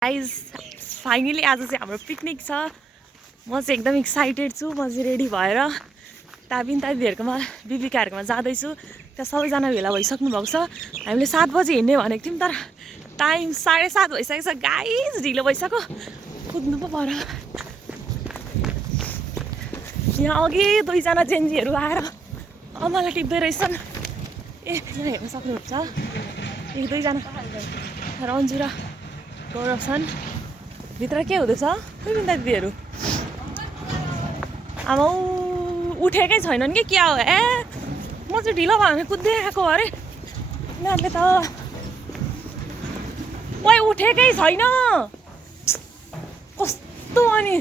Guys finally आज चाहिँ हाम्रो पिकनिक छ। म चाहिँ एकदम एक्साइटेड छु। म चाहिँ रेडी भएर ताबिन ताबीहरूकोमा बिबिकाहरूकोमा जाँदैछु। त्यहाँ सबैजना भेला भइसक्नु भएको छ। हामीले 7 बजे हिँड्ने भनेको थियौँ तर टाइम 7:30 भइसकेको छ। गाइज ढिलो भइसक्यो, कुद्नु पो पर्यो। यहाँ अघि 2जना जेन्जीहरू आएर मलाई टिप्दै रहेछन्। यहाँ हेर्न सक्नुहुन्छ 1-2जना रन्जु र गौरव छन्। भित्र के हुँदैछ बिबिन दिदीहरू? आमा उठेकै छैनन् कि क्या हो? म चाहिँ ढिलो भयो भने कुद्दै आएको अरे। यिनीहरूले त ओइ उठेकै छैन कस्तो। अनि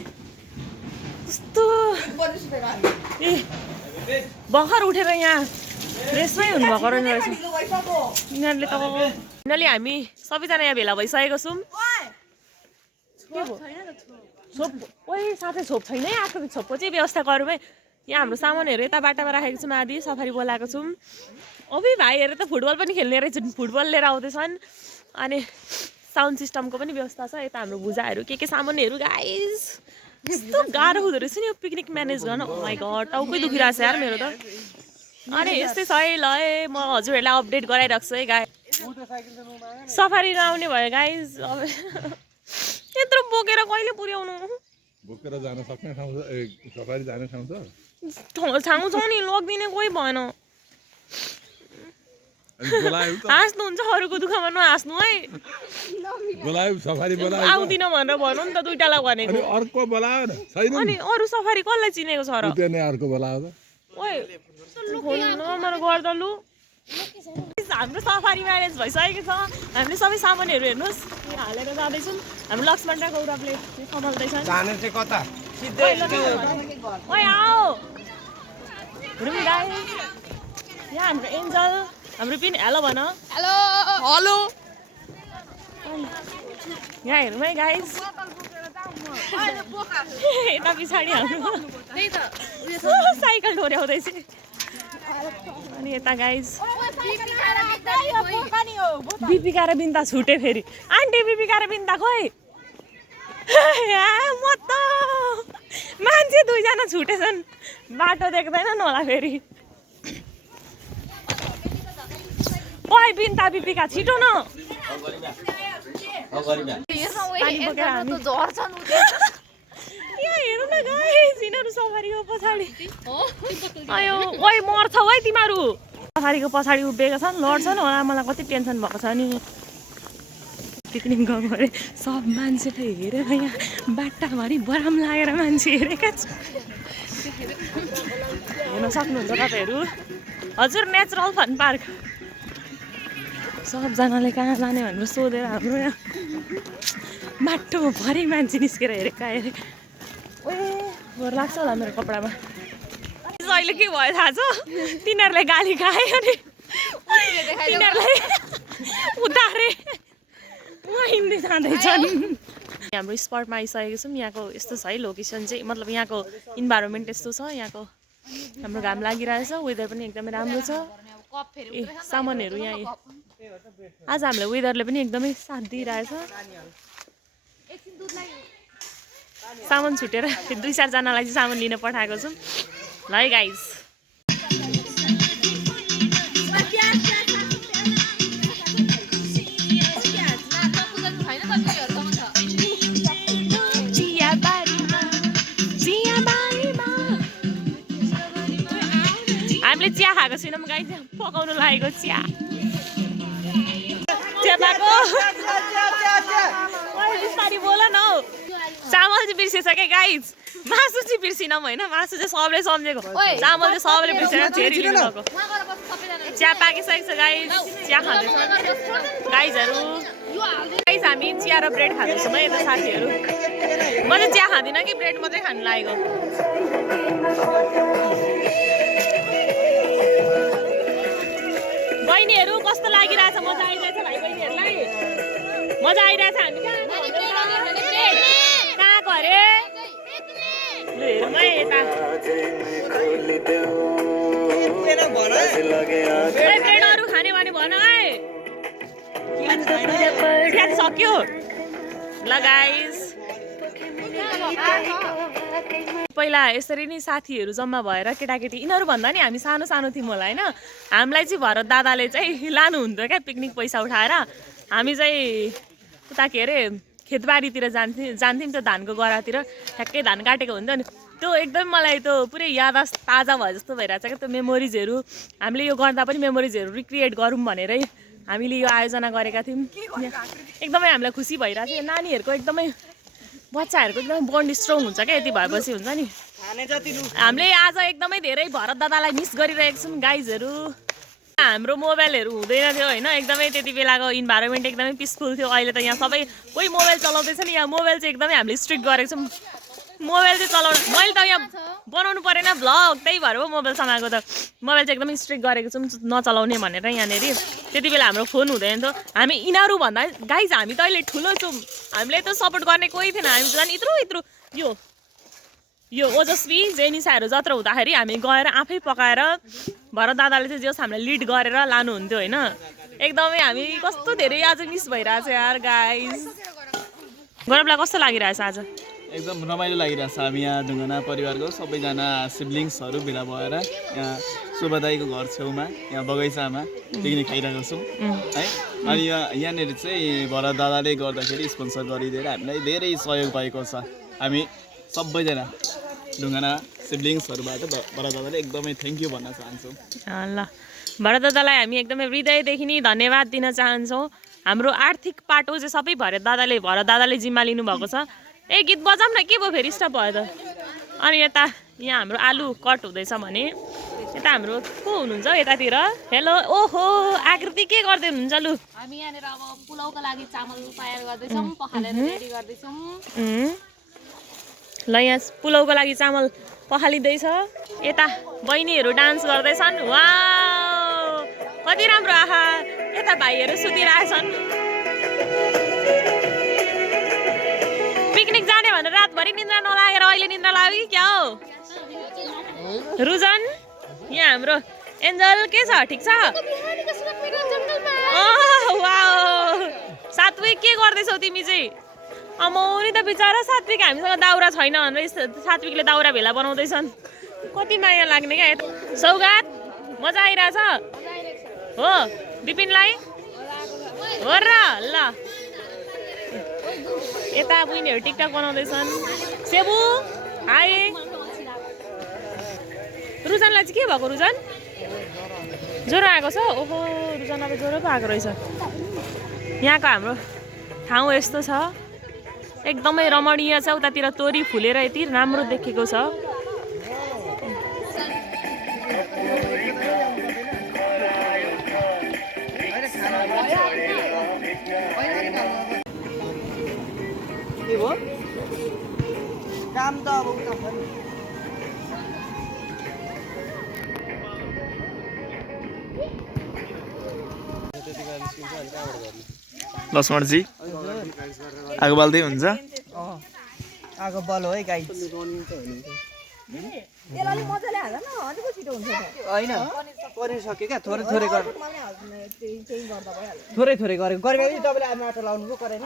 कस्तो ए भर्खर उठेर यहाँ रेस्टमै हुनुभएको रहेछ यिनीहरूले त। यिनीहरूले हामी सबैजना यहाँ भेला भइसकेको छौँ। छोप ओइ साथै छोप छैन है। आएको छोपको चाहिँ व्यवस्था गरौँ है। यहाँ हाम्रो सामानहरू यता बाटामा राखेको छौँ। आदि सफारी बोलाएको छौँ। अबि भाइहरू त फुटबल पनि खेल्ने रहेछन्, फुटबल लिएर आउँदैछन्। अनि साउन्ड सिस्टमको पनि व्यवस्था छ। यता हाम्रो भुजाहरू के सामानहरू। गाइज कस्तो गाह्रो हुँदो रहेछ नि यो पिकनिक म्यानेज गर्न। ओ माइ गड टाउकै दुखिरहेको छ यार मेरो त। अनि यस्तै छ है। ल है म हजुरहरूलाई अपडेट गराइरहेको छु है। गाई सफारी नआउने भयो गाइज। अब यत्रो बोकेर कहिले पुर्याउनु? बोकेर जान सक्ने ठाउँ सफारी जाने ठाउँ छ? ठाउँ छ नि, लगिदिने कोही भएन। हाँस्नुहुन्छ, अरूको दुःखमा नहाँस्नु है। बोलायो सफारी बोलायो आउँदिन भनेर भन्नु नि त दुईटालाई भनेको। अर्को बोलायो न छैन। अनि अरू सफारी कसलाई चिनेको छ र? अर्को बोलायो त। ओइ फोन नम्बर गर्दा लु। हाम्रो सफारी म्यानेज भइसकेको छ। हामीले सबै सामानहरू हेर्नुहोस् यहाँ हालेर जाँदैछौँ। हाम्रो लक्ष्मण र गौरवले सम्हाल्दैछन्। जाने चाहिँ कता? ओइ आओ रुमी गाइस। यहाँ हाम्रो एन्जल, हाम्रो पिन हेलो भन। Hello hello. यहाँ हेरौँ है गाइस। यता पछाडि हाम्रो साइकल डोर्याउँदैछ। अनि यता गाइस बिपिका र बिन्ता छुटे फेरि। आन्टी बिपिका र बिन्ता खोइ म त मान्छे 2जना छुटेछन्। बाटो देख्दैनन् होला फेरि। ओइ बिन्ता बिपिका छिटो न। यहाँ हेर्नु न गाइस यिनीहरू सफारीको पछाडि। आयो ओइ मर्छौ है तिमीहरू। सफारीको पछाडि उभिएका छन्, लड्छन् होला। मलाई कति टेन्सन भएको छ नि। पिकनिक गएको अरे सब मान्छेले हेरेर यहाँ बाटाभरि बराम लागेर मान्छे हेरेका छ। हेर्न सक्नुहुन्छ तपाईँहरू। हजुर नेचरल फन पार्क। सबजनाले कहाँ जाने भनेर सोधेर हाम्रो यहाँ बाटोमा भरि मान्छे निस्केर हेरेका हेरे। ओए फोहोर लाग्छ होला मेरो कपडामा। अहिले के भयो थाहा छ? तिनीहरूले गाली खायो अनि तिनीहरूलाई उतारे उहाँ हिँड्दै जाँदैछन्। हाम्रो स्पटमा आइसकेको छौँ। यहाँको यस्तो छ है लोकेसन चाहिँ, मतलब यहाँको इन्भाइरोमेन्ट यस्तो छ। यहाँको हाम्रो घाम लागिरहेछ, वेदर पनि एकदमै राम्रो छ। ए सामानहरू यहाँ आज हामीलाई वेदरले पनि एकदमै साथ दिइरहेछ। सामान छुटेर 2-4 जनालाई चाहिँ सामान लिन पठाएको छौँ। ल है गाइस। हामीले चिया खाएको छैनौँ गाइस। पकाउनु लागेको चिया पाएको। बिस्तारी बोल न हौ। चामल चाहिँ बिर्सेछ क्या गाइस। मासु चाहिँ बिर्सिनौँ होइन। मासु चाहिँ सबले सम्झेको, चामल चाहिँ सबले बिर्सेर फेरि लिनु भएको। चिया पाकिसकेको छ गाइस। चिया खाँदैछ गाइजहरू। गाइस हामी चिया र ब्रेड खाँदैछौँ है यता साथीहरू। म चाहिँ चिया खाँदिनँ कि ब्रेड मात्रै खानु लागेको। बहिनीहरू कस्तो लागिरहेछ? मजा आइरहेछ भाइ बहिनीहरूलाई? मजा आइरहेछ? हामी कहाँको अरे? लु हेरौँ है यता। ब्रेडहरू खाने भने भन है। सक्यो ल गाइस पहिला यसरी नै साथीहरू जम्मा भएर केटाकेटी यिनीहरू भन्दा नि हामी सानो सानो थियौँ होला होइन हामीलाई चाहिँ भरत दादाले चाहिँ लानुहुन्थ्यो क्या पिकनिक पैसा उठाएर हामी चाहिँ उता के अरे खेतबारीतिर जान्थ्यौँ त्यो धानको गरातिर ठ्याक्कै धान काटेको हुन्थ्यो नि त्यो एकदम मलाई त्यो पुरै याददास्त ताजा भयो जस्तो भइरहेछ क्या त्यो मेमोरिजहरू हामीले यो गर्दा पनि मेमोरिजहरू रिक्रिएट गरौँ भनेरै हामीले यो आयोजना गरेका थियौँ एकदमै हामीलाई खुसी भइरहेको थियो नानीहरूको एकदमै बच्चाहरूको एकदमै बन्ड स्ट्रङ हुन्छ क्या यति भएपछि हुन्छ नि हामीले आज एकदमै धेरै भरत दादालाई मिस गरिरहेको छौँ गाइजहरू हाम्रो मोबाइलहरू हुँदैन थियो होइन एकदमै त्यति बेलाको इन्भाइरोमेन्ट एकदमै पिसफुल थियो अहिले त यहाँ सबै कोही मोबाइल चलाउँदैछ नि यहाँ मोबाइल चाहिँ एकदमै हामीले स्ट्रिक्ट गरेको छौँ मोबाइल चाहिँ चलाउनु मैले त यहाँ बनाउनु परेन भ्लग त्यही भएर पो मोबाइल समाएको त मोबाइल चाहिँ एकदमै स्ट्रिक्ट गरेको छौँ नचलाउने भनेर यहाँनिर त्यति बेला हाम्रो फोन हुँदैन थियो हामी यिनीहरू भन्दा गाइज हामी त अहिले ठुलो छौँ हामीले त सपोर्ट गर्ने कोही थिएन हामी झन् यत्रो यत्रो यो ओजस्वी जेनिसाहरू जत्रो हुँदाखेरि हामी गएर आफै पकाएर भरत दादाले चाहिँ जस हामीलाई लिड गरेर लानुहुन्थ्यो होइन एकदमै हामी कस्तो धेरै आज मिस भइरहेछ यार गाइज गौरवलाई कस्तो लागिरहेछ आज एकदम रमाइलो लागिरहेछ हामी यहाँ ढुङ्गाना परिवारको सबैजना सिब्लिङ्सहरू भेला भएर यहाँ शोभादाईको घर छेउमा यहाँ बगैँचामा पिकनिक खाइरहेको छौँ है अनि यहाँनिर चाहिँ भरत दादाले गर्दाखेरि स्पोन्सर गरिदिएर हामीलाई धेरै सहयोग भएको छ हामी सबैजना ढुङ्गाना सिब्लिङ्सहरूबाट भरत दादाले एकदमै थ्याङ्क यू भन्न चाहन्छौँ ल भरत दादालाई हामी एकदमै हृदयदेखि नै धन्यवाद दिन चाहन्छौँ हाम्रो आर्थिक पाटो चाहिँ सबै भरत दादाले जिम्मा लिनुभएको छ ए गीत बजाऊँ न के भयो फेरि स्टप भयो त अनि यता यहाँ हाम्रो आलु कट हुँदैछ भने यता हाम्रो को हुनुहुन्छ यतातिर हेलो ओहो आकृति के गर्दै हुनुहुन्छ लु हामी यहाँनिर अब पुलाउको लागि चामल तयार गर्दैछौँ पखालेर रेडी गर्दैछौँ ल यहाँ पुलाउको लागि चामल पखालिँदैछ यता बहिनीहरू डान्स गर्दैछन् वाउ कति राम्रो आहा यता भाइहरू सुतिरहेछन् पिकनिक जाने भनेर रातभरि निन्द्रा नलागेर अहिले निन्द्रा लाग्यो कि क्या हो रुजन यहाँ हाम्रो एन्जल के छ ठिक छ सात्विक के गर्दैछौ तिमी चाहिँ अमौरी त बिचरा सात्विक हामीसँग दाउरा छैन भनेर सात्विकले दाउरा भेला बनाउँदैछन् कति माया लाग्ने क्या सौगात मजा आइरहेछ हो विपिनलाई हो र ल यता बहिनीहरू टिकटक बनाउँदैछन् सेबु हाय रुजनलाई चाहिँ के भएको रुजन ज्वरो आएको छ ओहो रुजन अब ज्वरो पो आएको रहेछ यहाँको हाम्रो ठाउँ यस्तो छ एकदमै रमणीय छ उतातिर तोरी फुलेर यति राम्रो देखेको छ काम त अब उता छ नि लक्ष्मणजी आगो बाल्दै हुन्छ आगो बल हो है गाई होइन परिसक्यो क्या थोरै थोरै गरेको गरेपछि तपाईँले अब माटो लाउनु पो परेन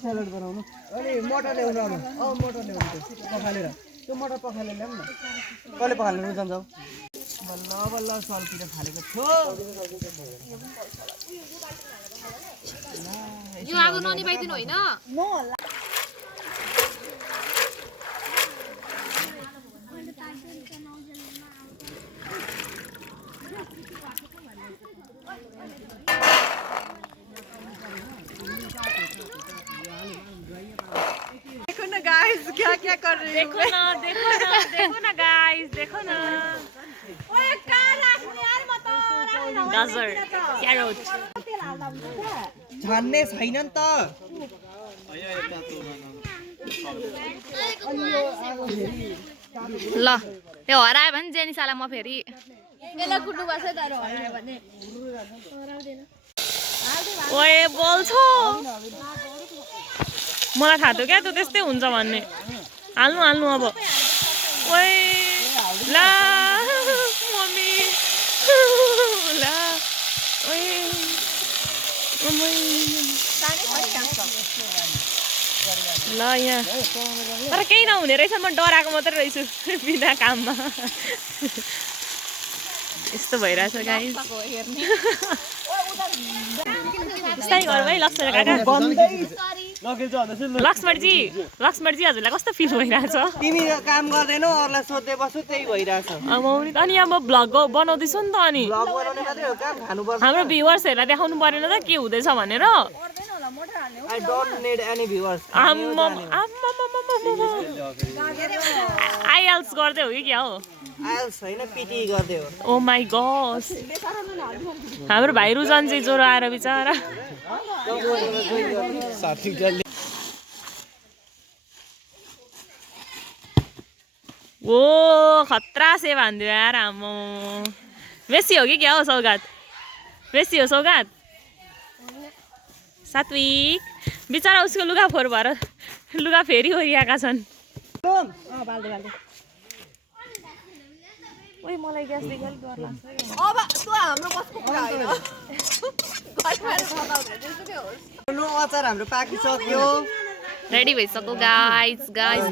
स्यालेड बनाउनु अनि मटर ल्याउनु अब मटर ल्याउनु पखालेर त्यो मटर पखालेर ल्याउनु न कसले पखालेर जान्छौ बल्ल बल्ल सल्किन थालेको थियो यो आगो ननिभाइदिनु होइन देखो ना गाइस क्या क्या कर रही देखो न गाइस देखो न ओए का राख्ने यार म त गाजर क्यारोट छान्ने छैन नि त ल त्यो हरायो भने जेनिसालाई म फेरि यसलाई कुट्नुपर्छ तर हरायो भने ओए बोल्छ मलाई थाहा थियो क्या त्यो त्यस्तै हुन्छ भन्ने हाल्नु अब ओए ला मम्मी ला ल यहाँ तर केही नहुने रहेछ म डराएको मात्रै रहेछु बिना काममा यस्तो भइरहेछ गाइस यस्तै गरौँ है लक्ष्मण काका लक्ष्मणजी हजुरलाई कस्तो फिल भइरहेछ तिमी काम गर्दैनौ अरूलाई सोध्दै बस्छु त्यही भइरहेछ अनि यहाँ म भ्लग बनाउँदैछु नि त अनि भ्लग बनाउने मात्रै हो काम खानुपर्छ हाम्रो भ्युवर्सहरूलाई देखाउनु परेन त के हुँदैछ भनेर I don't need any viewers. IELTS गर्दै हो कि क्या हो आइएल्स हैन पिटी गर्दै हो ओ माई गॉस हाम्रो भाइ रुजन चाहिँ ज्वरो आएर बिचारा ओ खतरा से भन्दियो यार आम्मो बेसी हो कि क्या हो सौगात बेसी हो सौगात सात्विक बिचारा उसको लुगा फोहोर भएर लुगा फेरि ओरिएका छन् ओइ मलाई ग्यास देखि अलिक डर लाग्छ अब त्यो हाम्रो बसको कुरा होइन नो अचार हाम्रो पाकिसक्यो रेडी भइसक्यो गाइस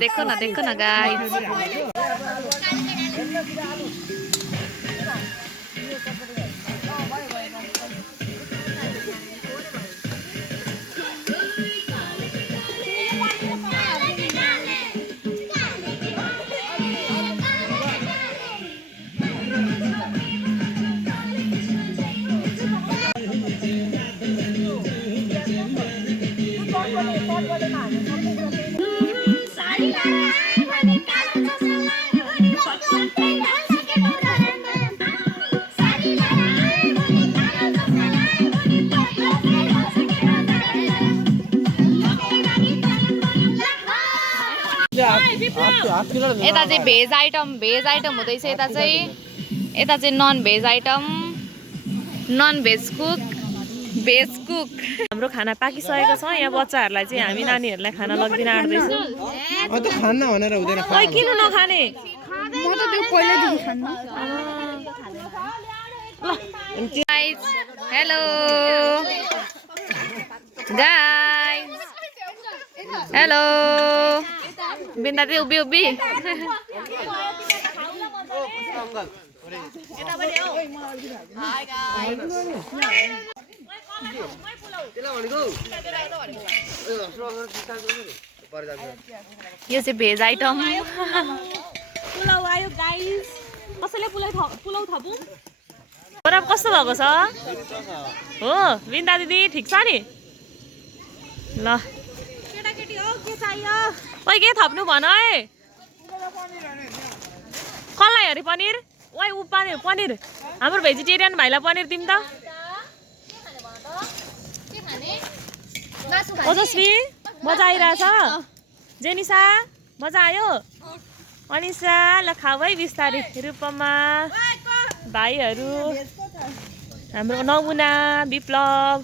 देखो न गाइस यता चाहिँ भेज आइटम हुँदैछ यता चाहिँ non veg item non veg cook veg cook हाम्रो खाना पाकिसकेको छ यहाँ बच्चाहरूलाई चाहिँ हामी नानीहरूलाई खाना लगिदिन आँट्दैछौँ त खान्न भनेर हुँदैन खै किन नखाने म त त्यो पहिल्यैदेखि खान्न guys hello guys hello Binda चाहिँ उभि यो चाहिँ भेज आइटम पुलाउ आयो गाइस कसैले पुलाउ थपौँ बराबर कस्तो भएको छ हो बिन्दा दिदी ठिक छ नि ल केटाकेटी हो के चाहियो ओइ के थप्नु भन है कसलाई अरे पनिर ओइ ऊ पनिर हाम्रो भेजिटेरियन भाइलाई पनिर दिउँ त ओजस्वी मजा आइरहेछ जेनिसा मजा आयो अनिसा ल खाऊ है बिस्तारै रूपमा भाइहरू हाम्रो नमुना विप्लव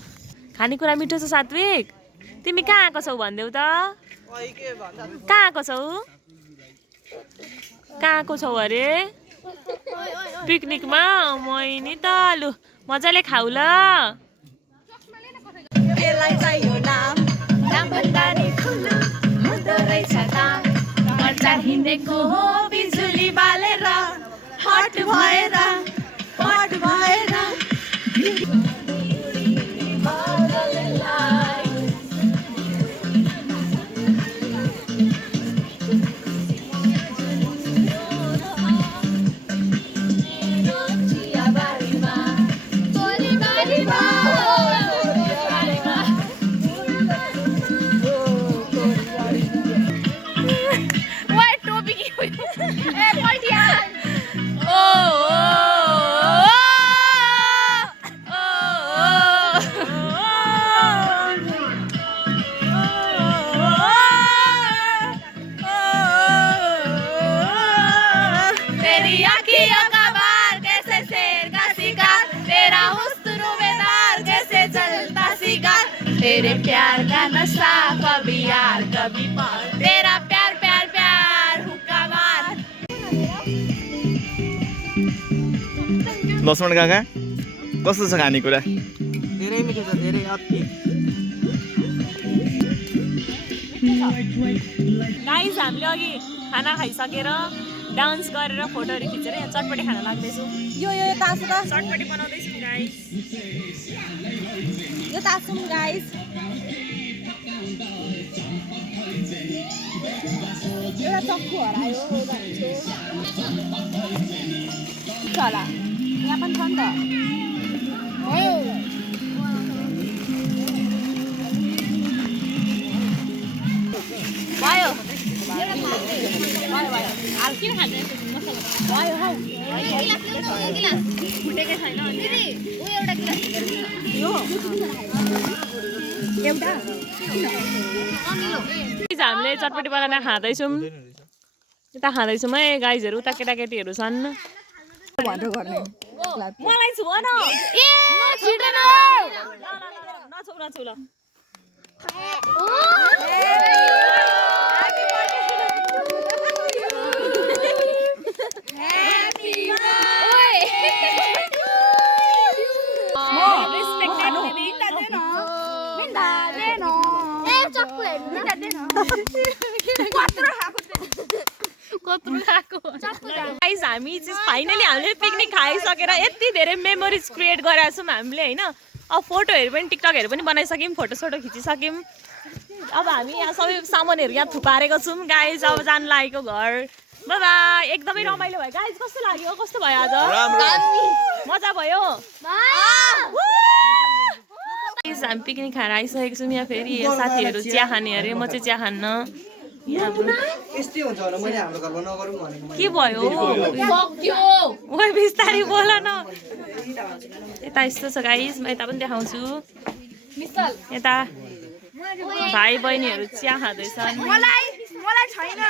खानेकुरा मिठो छ सात्विक तिमी कहाँ आएको छौ भनिदेऊ त कहाँ आएको छौ अरे पिकनिकमा मैनी त लु मजाले खाऊ ल हिँडेको हो बिजुली बालेर हट भएर तेरे प्यार का नशा कभी यार कभी पार तेरा प्यार प्यार प्यार हुक्का मार लक्ष्मण काका कस्तो छ खानेकुरा धेरै मिठो छ धेरै अति गाइस हामीले अघि खाना खाइसकेर डान्स गरेर फोटोहरू खिचेर यहाँ चटपटी खाना लाग्दैछौँ यो तासु त चटपटी बनाउँदैछौँ गाइस यो तासु गाइस एउटा चक्कु हरायो चला यहाँ पनि छ नि त भयो भयो किन खाँदैन मसला भयो हौ फुटेकै छैन दिदी ऊ एउटा गिलास एउटा हामीले चटपटी बनाएर खाँदैछौँ यता खाँदैछौँ है गाइजहरू उता केटाकेटीहरू छन् मलाई छु न ए छिटेन नछौ नछौ ल हामी चाहिँ फाइनली हामीले पिकनिक खाइसकेर यति धेरै मेमोरिज क्रिएट गरेका छौँ हामीले होइन अब फोटोहरू पनि टिकटकहरू पनि बनाइसक्यौँ फोटोसोटो खिचिसक्यौँ अब हामी यहाँ सबै सामानहरू यहाँ थुपारेको छौँ गाइज अब जानु लागेको घर बाबा एकदमै रमाइलो भयो गाइज कस्तो लाग्यो कस्तो भयो आज मजा भयो हामी पिकनिक खाएर आइसकेको छौँ यहाँ फेरि साथीहरू चिया खाने अरे म चाहिँ चिया खान्न यस्तै हुन्छ भने मैले हाम्रो घरमा नगरौँ भनेको के भयो ओइ बिस्तारै बोल न यता यस्तो छ गाइस म यता पनि देखाउँछु यता भाइ बहिनीहरू चिया खाँदैछन् मलाई छैन